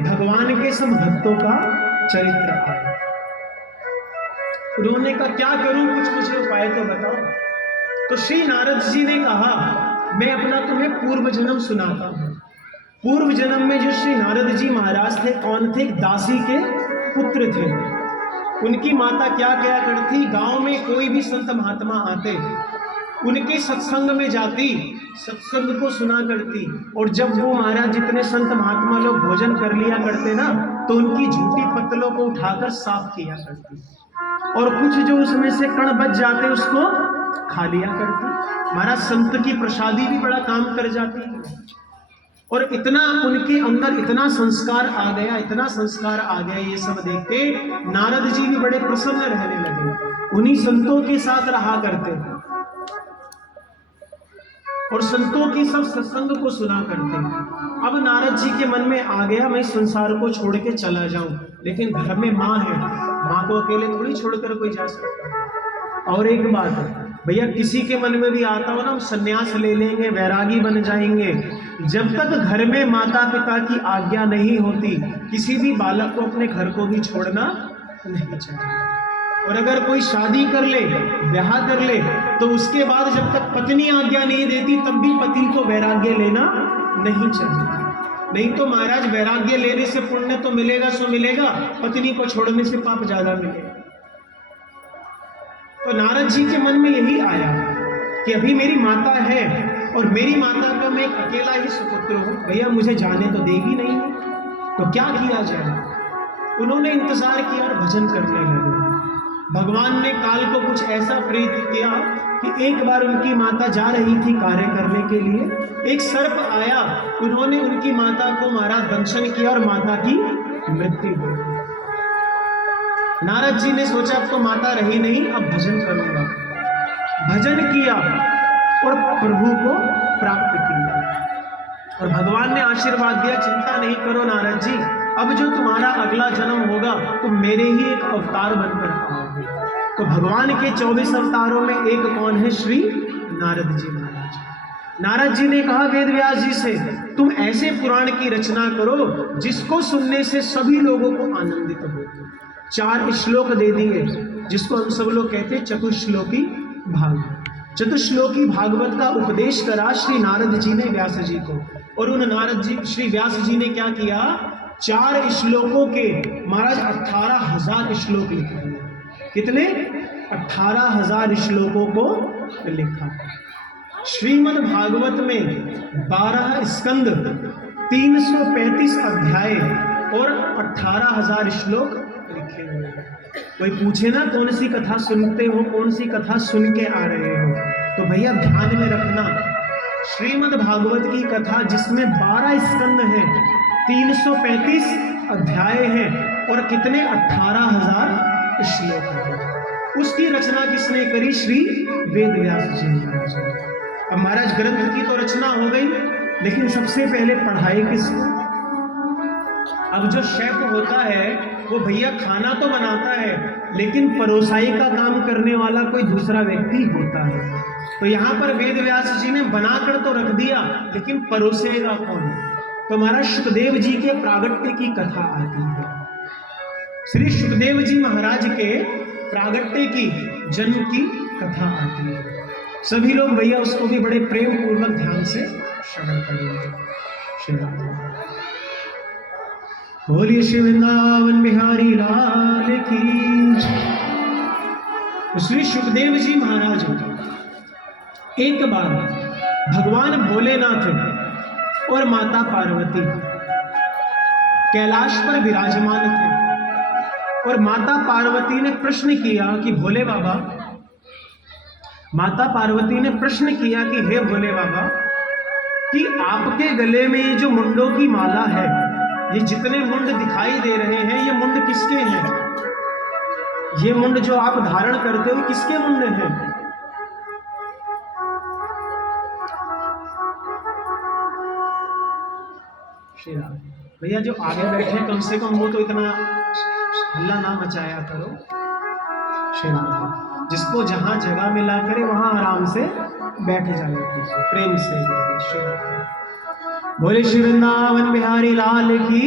भगवान के सब भक्तों का चरित्र आया। उन्होंने कहा क्या करूं, कुछ मुझे उपाय तो बताओ। तो श्री नारद जी ने कहा मैं अपना तुम्हें पूर्व जन्म सुनाता हूं। पूर्व जन्म में जो श्री नारद जी महाराज थे कौन थे? एक दासी के पुत्र थे। उनकी माता क्या क्या करती, गांव में कोई भी संत महात्मा आते उनके सत्संग में जाती, सत्संग को सुना करती, और जब वो महाराज जितने संत महात्मा लोग भोजन कर लिया करते ना, तो उनकी झूठी पत्तलों को उठाकर साफ किया करती, और कुछ जो उसमें से कण बच जाते उसको खा लिया करती। महाराज संत की प्रसादी भी बड़ा काम कर जाती है। और इतना उनके अंदर इतना संस्कार आ गया, इतना संस्कार आ गया, ये सब देख के नारद जी भी बड़े प्रसन्न रहने लगे। उन्हीं संतों के साथ रहा करते थे और संतों की सब सत्संग को सुना करते। अब नारद जी के मन में आ गया मैं संसार को छोड़ के चला जाऊं, लेकिन घर में माँ है, माँ को अकेले थोड़ी छोड़कर कोई जा सकता। और एक बात भैया, किसी के मन में भी आता हो ना हम सन्यास ले लेंगे, वैरागी बन जाएंगे, जब तक घर में माता पिता की आज्ञा नहीं होती किसी भी बालक को अपने घर को भी छोड़ना नहीं चाहिए। और अगर कोई शादी कर ले, ब्याह कर ले, तो उसके बाद जब तक पत्नी आज्ञा नहीं देती तब भी पति को वैराग्य लेना नहीं चाहिए। नहीं तो महाराज वैराग्य लेने से पुण्य तो मिलेगा सो मिलेगा, पत्नी को छोड़ने से पाप ज्यादा मिलेगा। तो नारद जी के मन में यही आया कि अभी मेरी माता है और मेरी माता का मैं अकेला ही सुपुत्र हूं, भैया मुझे जाने तो देगी नहीं, तो क्या किया जाए। उन्होंने इंतजार किया और भजन करने लगे। भगवान ने काल को कुछ ऐसा प्रेरित किया कि एक बार उनकी माता जा रही थी कार्य करने के लिए, एक सर्प आया, उन्होंने उनकी माता को मारा, दंशन किया और माता की मृत्यु हो गई। नारद जी ने सोचा अब तो माता रही नहीं, अब भजन करूंगा। भजन किया और प्रभु को प्राप्त किया। और भगवान ने आशीर्वाद दिया चिंता नहीं करो नारद जी, अब जो तुम्हारा अगला जन्म होगा तो मेरे ही एक अवतार बनकर आओगे। तो भगवान के 24 अवतारों में एक कौन है? श्री नारद जी महाराज। नारद जी ने कहा वेद व्यास जी से तुम ऐसे पुराण की रचना करो जिसको सुनने से सभी लोगों को आनंदित हो। 4 श्लोक दे दिए जिसको हम सब लोग कहते हैं चतुश्लोकी भागवत। चतुश्लोकी भागवत का उपदेश करा श्री नारद जी ने व्यास जी को, और उन नारद जी श्री व्यास जी ने क्या किया, 4 श्लोकों के महाराज 18,000 श्लोक लिखे। कितने? 18,000 श्लोकों को लिखा। श्रीमद् भागवत में 12 स्कंद, 335 अध्याय और 18,000 श्लोक लिखे हुए हैं। कोई पूछे ना कौन सी कथा सुनते हो, कौन सी कथा सुन के आ रहे हो, तो भैया ध्यान में रखना श्रीमद् भागवत की कथा जिसमें 12 स्कंद हैं, 335 अध्याय हैं और कितने 18,000 श्लोक हैं, उसकी रचना किसने करी? श्री वेद व्यास जी महाराज। अब महाराज ग्रंथ की तो रचना हो गई, लेकिन सबसे पहले पढ़ाई किसने? अब जो शेफ होता है वो भैया खाना तो बनाता है, लेकिन परोसाई का काम करने वाला कोई दूसरा व्यक्ति होता है। तो यहाँ पर वेद व्यास जी ने बनाकर तो रख दिया, लेकिन परोसेगा कौन? तो महाराज सुखदेव जी के प्रागट्य की कथा आती है। श्री सुखदेव जी महाराज के प्रागट्य की, जन्म की कथा आती है। सभी लोग भैया उसको भी बड़े प्रेम पूर्वक ध्यान से श्रवण करेंगे। बोलिए श्री वृंदावन बिहारी लाल की। श्री सुखदेव जी महाराज एक बार भगवान भोलेनाथ और माता पार्वती कैलाश पर विराजमान थे, और माता पार्वती ने प्रश्न किया कि भोले बाबा, माता पार्वती ने प्रश्न किया कि हे भोले बाबा, कि आपके गले में ये जो मुंडों की माला है, ये जितने मुंड दिखाई दे रहे हैं, ये मुंड किसके हैं? ये मुंड जो आप धारण करते हो किसके मुंड हैं? श्री राम। भैया जो आगे बैठे कम से कम वो तो इतना हल्ला ना मचाया करो। श्री राम। जिसको जहां जगह मिला करे वहां आराम से बैठ जाया कीजिए, प्रेम से। श्री राम। बोले श्री वृंदावन बिहारी लाल की।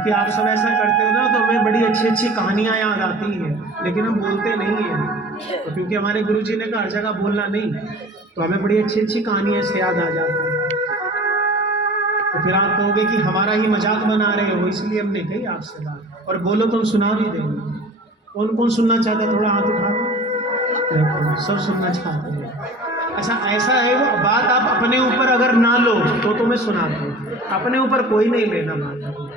क्योंकि आप सब ऐसा करते हो ना, तो हमें बड़ी अच्छी अच्छी कहानियाँ याद आती हैं, लेकिन हम बोलते नहीं हैं। तो क्योंकि हमारे गुरुजी ने कहा हर जगह बोलना नहीं, तो हमें बड़ी अच्छी अच्छी कहानियाँ से याद आ जाती हैं। तो फिर आप कहोगे कि हमारा ही मजाक बना रहे हो, इसलिए हमने कही आपसे बात। और बोलो तो हम सुना भी देंगे। कौन कौन सुनना चाहता है, थोड़ा हाथ उठाओ। सब सुनना चाहते हैं। अच्छा, ऐसा है वो बात, आप अपने ऊपर अगर ना लो तो मैं सुना दूँ, अपने ऊपर कोई नहीं लेना बात।